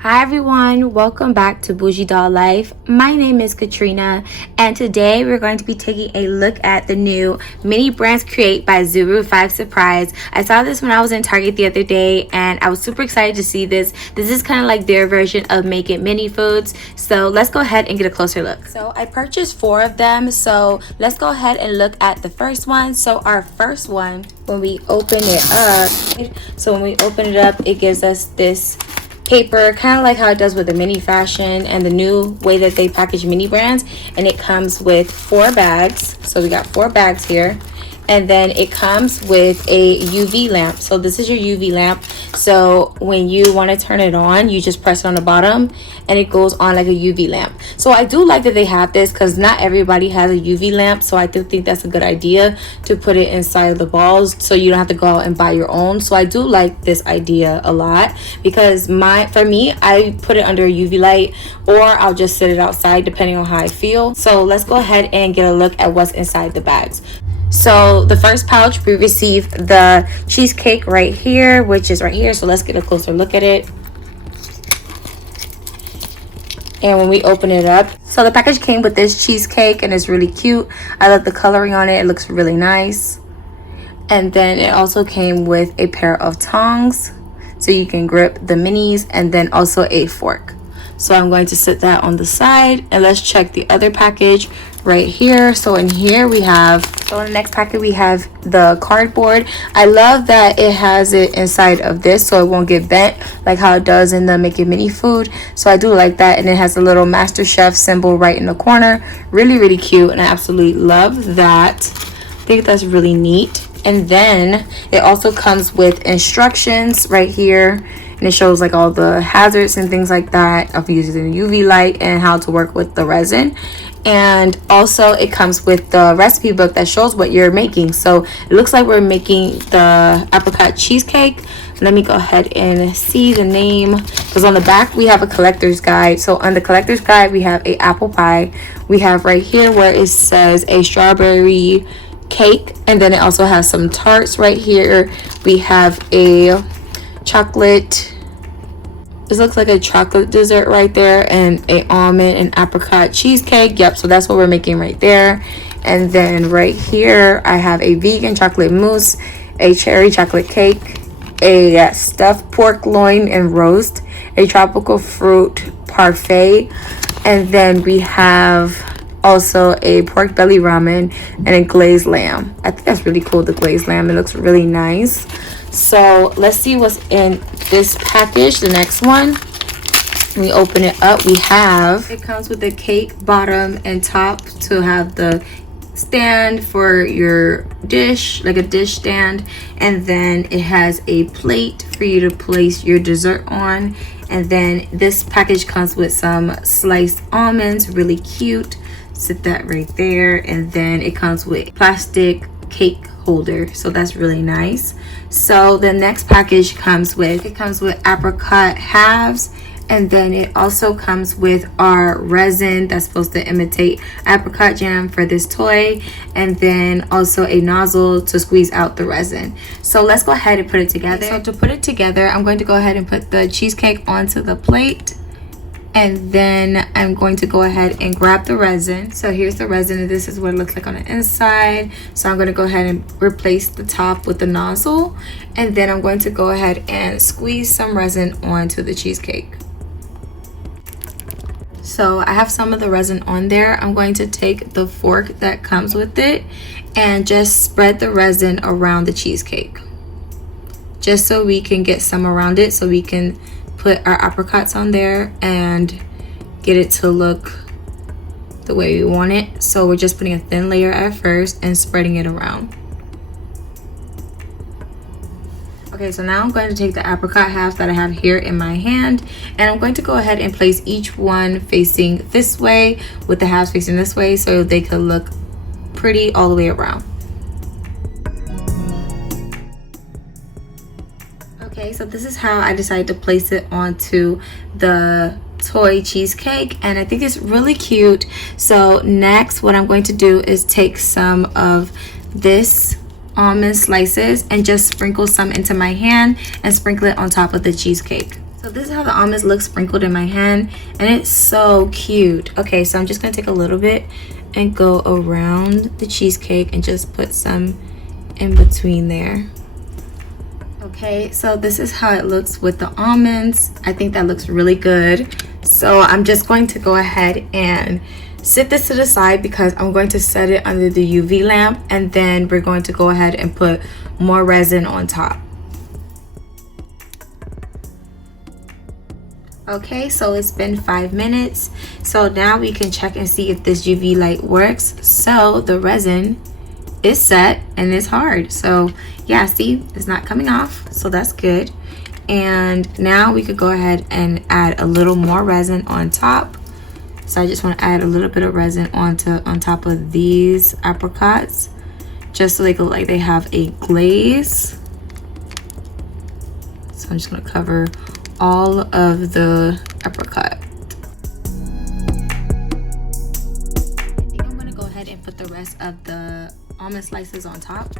Hi everyone, welcome back to Bougie Doll Life. My name is Katrina and today we're going to be taking a look at the new Mini Brands Create by Zuru 5 Surprise. I saw this when I was in Target the other day and I was super excited to see this. This is kind of like their version of Make It Mini Foods. So let's go ahead and get a closer look. So I purchased 4 of them. So let's go ahead and look at the first one. So our first one, when we open it up, it gives us this paper, kind of like how it does with the mini fashion and the new way that they package mini brands. And it comes with 4 bags, so we got 4 bags here. And then it comes with a UV lamp. So this is your UV lamp. So when you want to turn it on, you just press it on the bottom and it goes on like a UV lamp. So I do like that they have this because not everybody has a UV lamp. So I do think that's a good idea to put it inside of the balls so you don't have to go out and buy your own. So I do like this idea a lot because for me, I put it under a UV light or I'll just sit it outside depending on how I feel. So let's go ahead and get a look at what's inside the bags. So the first pouch, we received the cheesecake right here, which is right here. So let's get a closer look at it. And when we open it up, so the package came with this cheesecake and it's really cute. I love the coloring on it. It looks really nice. And then it also came with a pair of tongs so you can grip the minis, and then also a fork. So I'm going to sit that on the side and let's check the other package right here. So in here we have, so in the next packet we have the cardboard. I love that it has it inside of this so it won't get bent like how it does in the Make It Mini Food. So I do like that, and it has a little Master Chef symbol right in the corner. Really cute, and I absolutely love that. I think that's really neat. And then it also comes with instructions right here. And it shows like all the hazards and things like that of using the UV light and how to work with the resin. And also it comes with the recipe book that shows what you're making. So it looks like we're making the apricot cheesecake. Let me go ahead and see the name, because on the back we have a collector's guide. So on the collector's guide we have a apple pie. We have right here where it says a strawberry cake, and then it also has some tarts right here. We have a chocolate, this looks like a chocolate dessert right there, and a almond and apricot cheesecake. Yep, so that's what we're making right there. And then right here I have a vegan chocolate mousse, a cherry chocolate cake, a stuffed pork loin and roast, a tropical fruit parfait, and then we have also a pork belly ramen and a glazed lamb. I think that's really cool, the glazed lamb. It looks really nice. So let's see what's in this package, the next one. When we open it up, it comes with a cake bottom and top to have the stand for your dish, like a dish stand. And then it has a plate for you to place your dessert on. And then this package comes with some sliced almonds, really cute. Sit that right there. And then it comes with plastic cake holder, so that's really nice. So the next package comes with apricot halves, and then it also comes with our resin that's supposed to imitate apricot jam for this toy, and then also a nozzle to squeeze out the resin. So let's go ahead and put it together. So to put it together, I'm going to go ahead and put the cheesecake onto the plate. And then I'm going to go ahead and grab the resin. So here's the resin, and this is what it looks like on the inside. So I'm going to go ahead and replace the top with the nozzle. And then I'm going to go ahead and squeeze some resin onto the cheesecake. So I have some of the resin on there. I'm going to take the fork that comes with it and just spread the resin around the cheesecake. Just so we can get some around it, so we can put our apricots on there and get it to look the way we want it. So we're just putting a thin layer at first and spreading it around. Okay, so now I'm going to take the apricot halves that I have here in my hand, and I'm going to go ahead and place each one facing this way with the halves facing this way so they could look pretty all the way around. Okay, so this is how I decided to place it onto the toy cheesecake, and I think it's really cute. So next, what I'm going to do is take some of this almond slices and just sprinkle some into my hand and sprinkle it on top of the cheesecake. So this is how the almonds look sprinkled in my hand, and it's so cute. Okay, so I'm just gonna take a little bit and go around the cheesecake and just put some in between there. Okay, so this is how it looks with the almonds. I think that looks really good. So I'm just going to go ahead and sit this to the side because I'm going to set it under the UV lamp, and then we're going to go ahead and put more resin on top. Okay, so it's been 5 minutes. So now we can check and see if this UV light works. So the resin is set and it's hard. So yeah, see, it's not coming off. So that's good. And now we could go ahead and add a little more resin on top. So I just want to add a little bit of resin on top of these apricots, just so they look like they have a glaze. So I'm just going to cover all of the apricot. I think I'm going to go ahead and put the rest of the almond slices on top.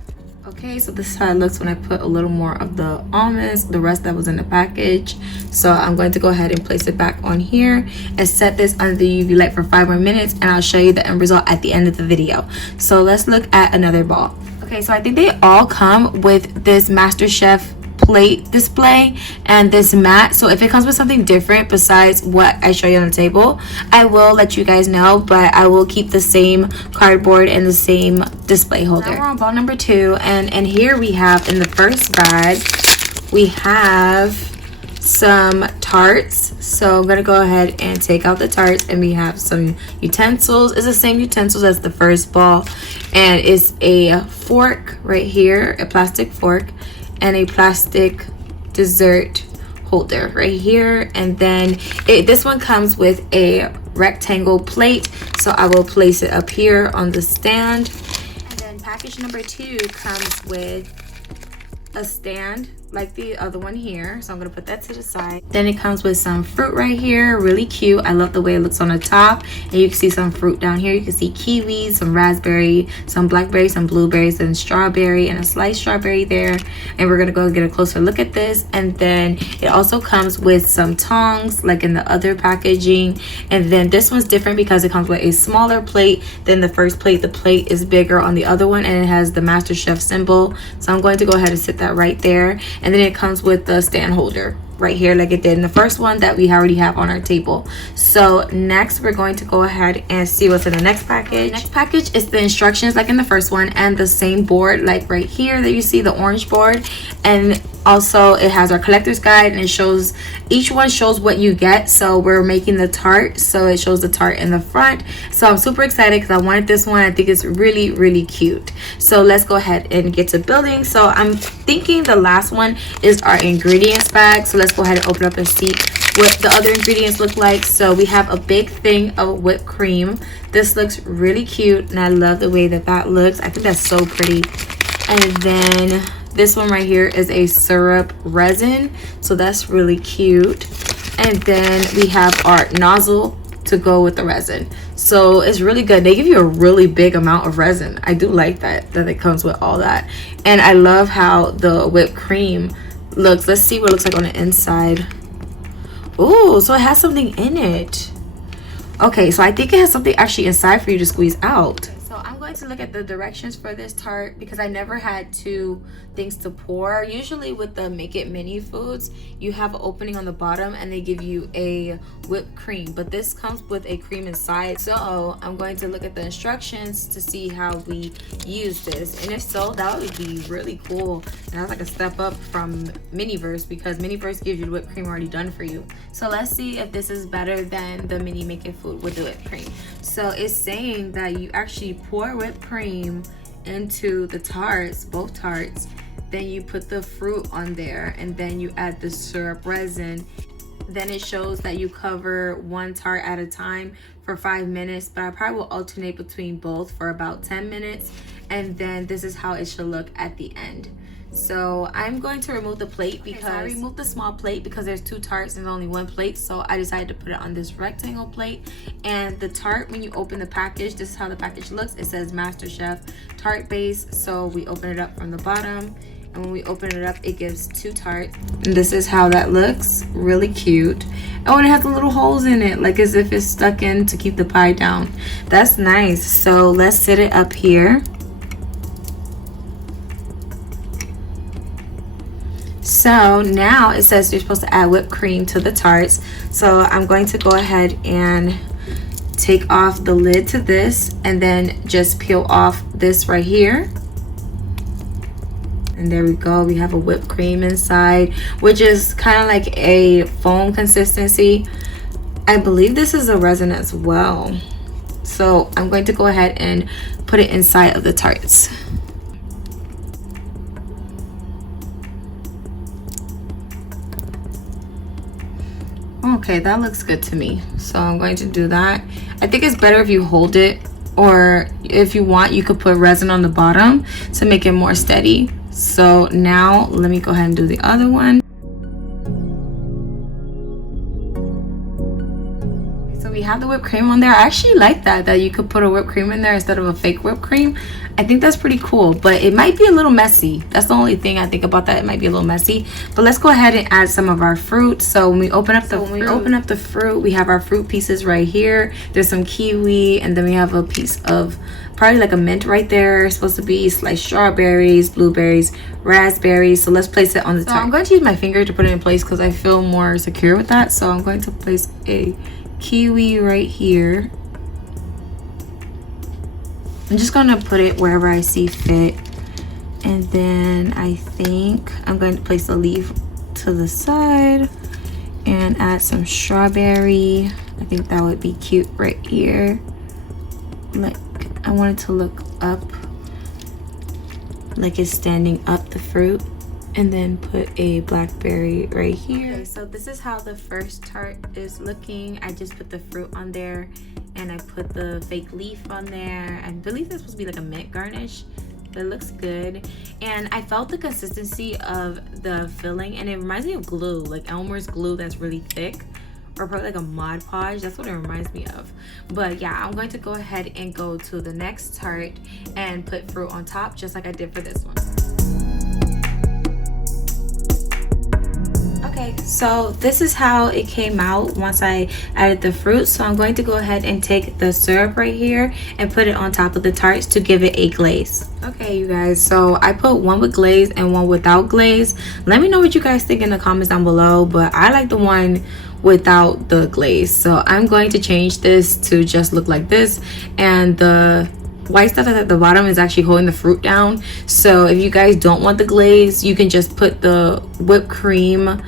Okay, so this is how it looks when I put a little more of the almonds, the rest that was in the package. So I'm going to go ahead and place it back on here and set this under the UV light for 5 more minutes, and I'll show you the end result at the end of the video. So let's look at another ball. Okay, so I think they all come with this MasterChef plate display and this mat. So if it comes with something different besides what I show you on the table, I will let you guys know, but I will keep the same cardboard and the same display holder. Now we're on ball number 2, and here we have in the first bag we have some tarts. So I'm gonna go ahead and take out the tarts, and we have some utensils. It's the same utensils as the first ball, and it's a fork right here, a plastic fork, and a plastic dessert holder right here. And then this one comes with a rectangle plate, so I will place it up here on the stand. And then package number 2 comes with a stand like the other one here, so I'm gonna put that to the side. Then it comes with some fruit right here, really cute. I love the way it looks on the top, and you can see some fruit down here. You can see kiwis, some raspberry, some blackberry, some blueberries, and strawberry, and a sliced strawberry there. And we're gonna go get a closer look at this. And then it also comes with some tongs like in the other packaging, and then this one's different because it comes with a smaller plate than the first plate. The plate is bigger on the other one, and it has the MasterChef symbol, so I'm going to go ahead and sit that right there. And then it comes with the stand holder right here like it did in the first one that we already have on our table. So next we're going to go ahead and see what's in the next package. The next package is the instructions like in the first one, and the same board like right here that you see, the orange board. And also it has our collector's guide, and it shows, each one shows what you get. So we're making the tart, so it shows the tart in the front. So I'm super excited because I wanted this one. I think it's really, really cute. So let's go ahead and get to building. So I'm thinking the last one is our ingredients bag. So let's go ahead and open up and see what the other ingredients look like. So we have a big thing of whipped cream. This looks really cute, and I love the way that that looks. I think that's so pretty. And then this one right here is a syrup resin, so that's really cute. And then we have our nozzle to go with the resin, so it's really good. They give you a really big amount of resin. I do like that it comes with all that. And I love how the whipped cream looks. Let's see what it looks like on the inside. Oh, so it has something in it. Okay, so I think it has something actually inside for you to squeeze out. So I'm going to look at the directions for this tart because I never had 2 things to pour. Usually with the Make It Mini foods, you have an opening on the bottom and they give you a whipped cream, but this comes with a cream inside. So I'm going to look at the instructions to see how we use this, and if so, that would be really cool. And that's like a step up from Miniverse, because Miniverse gives you the whipped cream already done for you. So let's see if this is better than the Mini Make It food with the whipped cream. So it's saying that you actually pour whipped cream into the tarts, both tarts, then you put the fruit on there, and then you add the syrup resin. Then it shows that you cover 1 tart at a time for 5 minutes, but I probably will alternate between both for about 10 minutes. And then this is how it should look at the end. So I'm going to remove the plate because I removed the small plate because there's 2 tarts and only 1 plate, so I decided to put it on this rectangle plate. And the tart, when you open the package, this is how the package looks. It says MasterChef tart base, so we open it up from the bottom And when we open it up, it gives 2 tarts. And this is how that looks. Really cute. Oh, and it has the little holes in it, like as if it's stuck in to keep the pie down. That's nice. So let's sit it up here. So now it says you're supposed to add whipped cream to the tarts. So I'm going to go ahead and take off the lid to this and then just peel off this right here. And there we go, we have a whipped cream inside, which is kind of like a foam consistency. I believe this is a resin as well. So I'm going to go ahead and put it inside of the tarts. Okay, that looks good to me. So I'm going to do that. I think it's better if you hold it, or if you want, you could put resin on the bottom to make it more steady. So now let me go ahead and do the other one. So we have the whipped cream on there. I actually like that you could put a whipped cream in there instead of a fake whipped cream. I think that's pretty cool, but it might be a little messy. That's the only thing I think about that. It might be a little messy. But let's go ahead and add some of our fruit. So when we open up the fruit, we have our fruit pieces right here. There's some kiwi, and then we have a piece of probably like a mint right there. It's supposed to be sliced strawberries, blueberries, raspberries. So let's place it on the tart. I'm going to use my finger to put it in place because I feel more secure with that. So I'm going to place a kiwi right here. I'm just gonna put it wherever I see fit, and then I think I'm going to place the leaf to the side and add some strawberry. I think that would be cute right here. Like, I want it to look up, like it's standing up, the fruit. And then put a blackberry right here. Okay, so this is how the first tart is looking. I just put the fruit on there, and I put the fake leaf on there. I believe that's supposed to be like a mint garnish, but it looks good. And I felt the consistency of the filling, and it reminds me of glue, like Elmer's glue that's really thick, or probably like a Mod Podge. That's what it reminds me of. But yeah, I'm going to go ahead and go to the next tart and put fruit on top, just like I did for this one. Okay, so this is how it came out once I added the fruit. So I'm going to go ahead and take the syrup right here and put it on top of the tarts to give it a glaze. Okay, you guys, so I put one with glaze and one without glaze. Let me know what you guys think in the comments down below, but I like the one without the glaze. So I'm going to change this to just look like this, and the white stuff that's at the bottom is actually holding the fruit down. So if you guys don't want the glaze, you can just put the whipped cream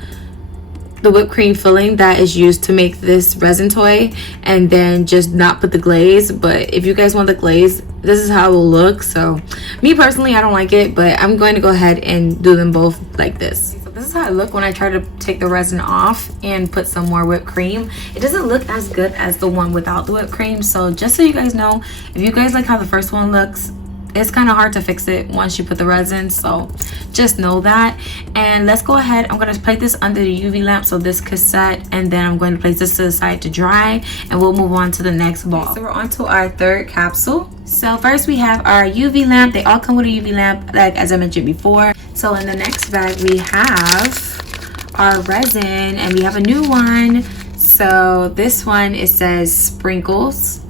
filling that is used to make this resin toy, and then just not put the glaze. But if you guys want the glaze, this is how it will look. So me personally, I don't like it, but I'm going to go ahead and do them both like this. So this is how I look when I try to take the resin off and put some more whipped cream. It doesn't look as good as the one without the whipped cream. So just so you guys know, if you guys like how the first one looks, it's kind of hard to fix it once you put the resin, so just know that. And let's go ahead, I'm going to place this under the UV lamp so this could set, and then I'm going to place this to the side to dry, and we'll move on to the next ball. Okay, so we're on to our third capsule. So first we have our UV lamp. They all come with a UV lamp, like as I mentioned before. So in the next bag we have our resin, and we have a new one. So this one, it says sprinkles.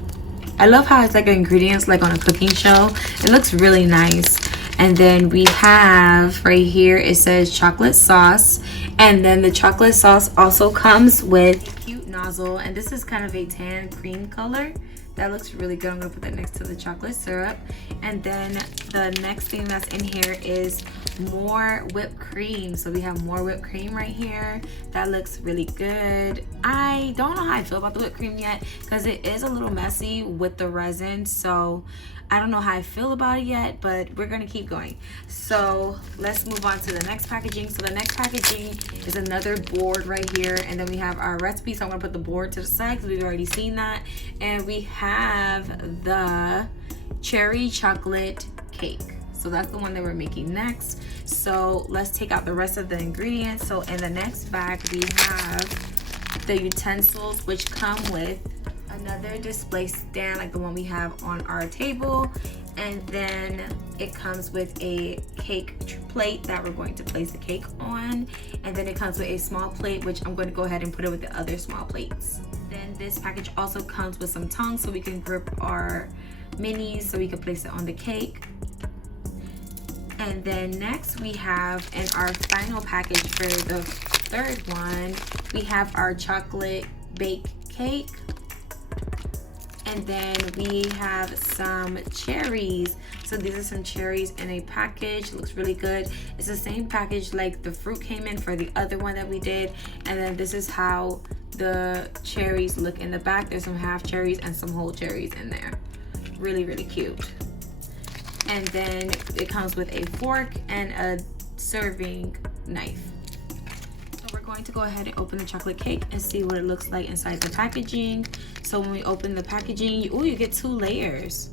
I love how it's like ingredients like on a cooking show. It looks really nice. And then we have right here, it says chocolate sauce. And then the chocolate sauce also comes with a cute nozzle. And this is kind of a tan cream color. That looks really good. I'm gonna put that next to the chocolate syrup. And then the next thing that's in here is more whipped cream. So we have more whipped cream right here. That looks really good. I don't know how I feel about the whipped cream yet, because it is a little messy with the resin. So I don't know how I feel about it yet, but we're gonna keep going. So let's move on to the next packaging. So the next packaging is another board right here, and then we have our recipe. So I'm gonna put the board to the side because we've already seen that. And we have the cherry chocolate cake. So that's the one that we're making next. So let's take out the rest of the ingredients. So in the next bag we have the utensils, which come with another display stand like the one we have on our table, And then it comes with a cake plate that we're going to place the cake on. And then it comes with a small plate, which I'm going to go ahead and put it with the other small plates. Then this package also comes with some tongs so we can grip our minis so we can place it on the cake. And then next we have, in our final package for the third one, we have our chocolate bake cake. And then we have some cherries. So these are some cherries in a package. Looks really good. It's the same package like the fruit came in for the other one that we did. And then this is how the cherries look in the back. There's some half cherries and some whole cherries in there. Really, really cute. And then it comes with a fork and a serving knife. We're going to go ahead and open the chocolate cake and see what it looks like inside the packaging. So when we open the packaging, you get 2 layers.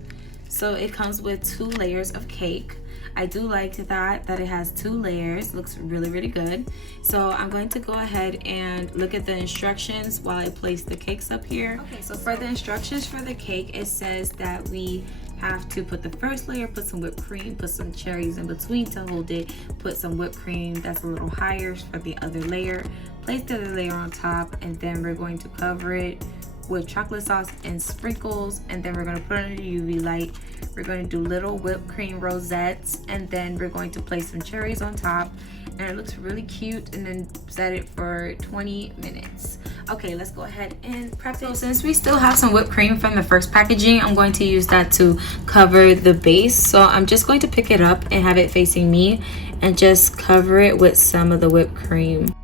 So it comes with 2 layers of cake. I do like that it has 2 layers. Looks really, really good. So I'm going to go ahead and look at the instructions while I place the cakes up here. Okay, so for the instructions for the cake, it says that we have to put the first layer, put some whipped cream, put some cherries in between to hold it, put some whipped cream that's a little higher for the other layer, place the other layer on top, and then we're going to cover it with chocolate sauce and sprinkles, and then we're going to put it under UV light. We're going to do little whipped cream rosettes, and then we're going to place some cherries on top, and it looks really cute, and then set it for 20 minutes. Okay, let's go ahead and prep it. So since we still have some whipped cream from the first packaging, I'm going to use that to cover the base. So I'm just going to pick it up and have it facing me and just cover it with some of the whipped cream.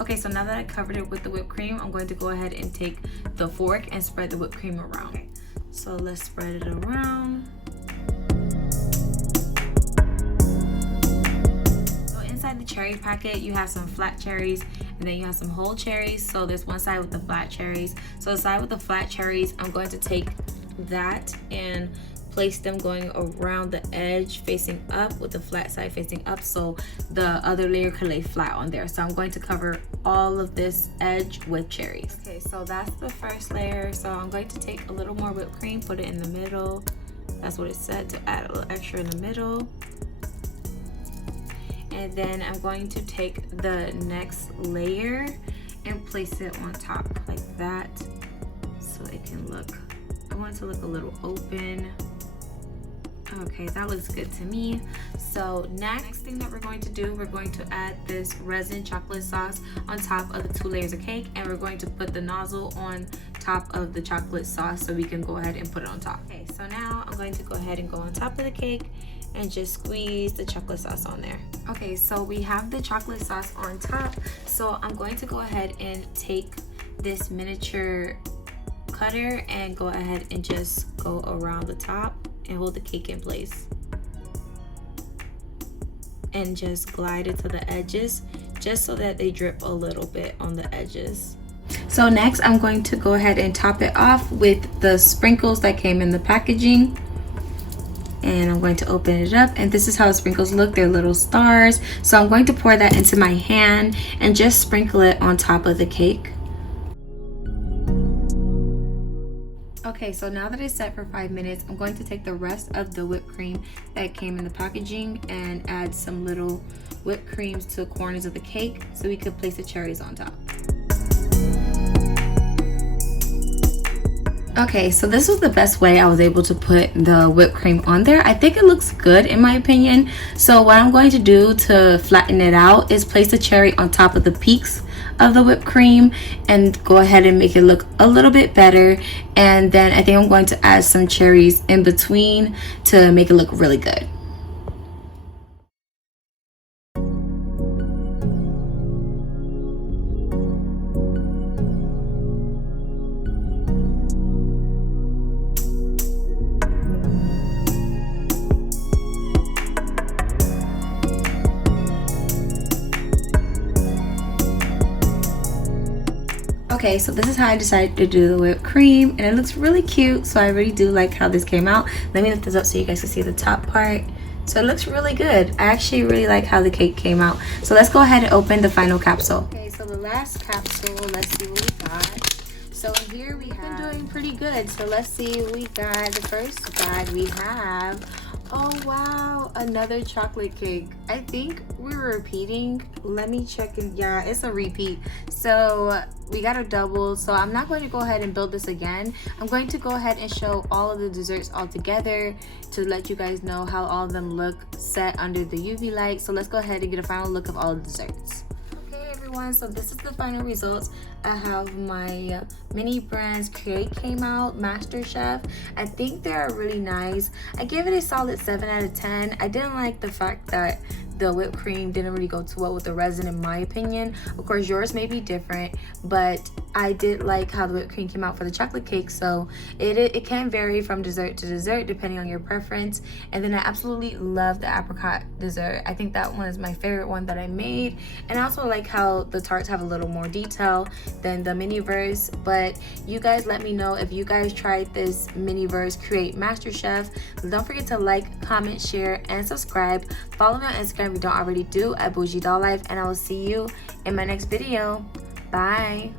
Okay, so now that I covered it with the whipped cream, I'm going to go ahead and take the fork and spread the whipped cream around. Okay, so let's spread it around. So inside the cherry packet, you have some flat cherries and then you have some whole cherries. So there's one side with the flat cherries. So the side with the flat cherries, I'm going to take that and place them going around the edge facing up with the flat side facing up so the other layer can lay flat on there. So I'm going to cover all of this edge with cherries. Okay, so that's the first layer. So I'm going to take a little more whipped cream, put it in the middle. That's what it said, to add a little extra in the middle. And then I'm going to take the next layer and place it on top like that so it can look, I want it to look a little open. Okay, that looks good to me. So next thing that we're going to do, we're going to add this resin chocolate sauce on top of the 2 layers of cake, and we're going to put the nozzle on top of the chocolate sauce so we can go ahead and put it on top. Okay, so now I'm going to go ahead and go on top of the cake and just squeeze the chocolate sauce on there. Okay, so we have the chocolate sauce on top. So I'm going to go ahead and take this miniature cutter and go ahead and just go around the top and hold the cake in place and just glide it to the edges just so that they drip a little bit on the edges. So next I'm going to go ahead and top it off with the sprinkles that came in the packaging, and I'm going to open it up, and this is how the sprinkles look. They're little stars. So I'm going to pour that into my hand and just sprinkle it on top of the cake. Okay, so now that it's set for 5 minutes, I'm going to take the rest of the whipped cream that came in the packaging and add some little whipped creams to the corners of the cake so we could place the cherries on top. Okay, so this was the best way I was able to put the whipped cream on there. I think it looks good in my opinion. So what I'm going to do to flatten it out is place the cherry on top of the peaks of the whipped cream and go ahead and make it look a little bit better. And then I think I'm going to add some cherries in between to make it look really good. Okay, so this is how I decided to do the whipped cream, and it looks really cute. So I really do like how this came out. Let me lift this up so you guys can see the top part. So it looks really good. I actually really like how the cake came out. So let's go ahead and open the final capsule. Okay, so the last capsule, let's see what we got. So here we have been doing pretty good. So let's see what we got. The first bag we have, oh wow, another chocolate cake. I think we're repeating. Let me check it. Yeah, it's a repeat. So we got a double. So I'm not going to go ahead and build this again. I'm going to go ahead and show all of the desserts all together to let you guys know how all of them look set under the UV light. So let's go ahead and get a final look of all the desserts. Okay everyone, so this is the final results. I have my mini brands cake came out, Master Chef. I think they're really nice. I give it a solid 7 out of 10. I didn't like the fact that the whipped cream didn't really go too well with the resin in my opinion. Of course yours may be different, but I did like how the whipped cream came out for the chocolate cake. So it can vary from dessert to dessert depending on your preference. And then I absolutely love the apricot dessert. I think that one is my favorite one that I made. And I also like how the tarts have a little more detail than the mini-verse. But you guys let me know if you guys tried this mini-verse Create Master Chef. Don't forget to like, comment, share, and subscribe. Follow me on Instagram if you don't already do at Bougie Doll Life, and I will see you in my next video. Bye.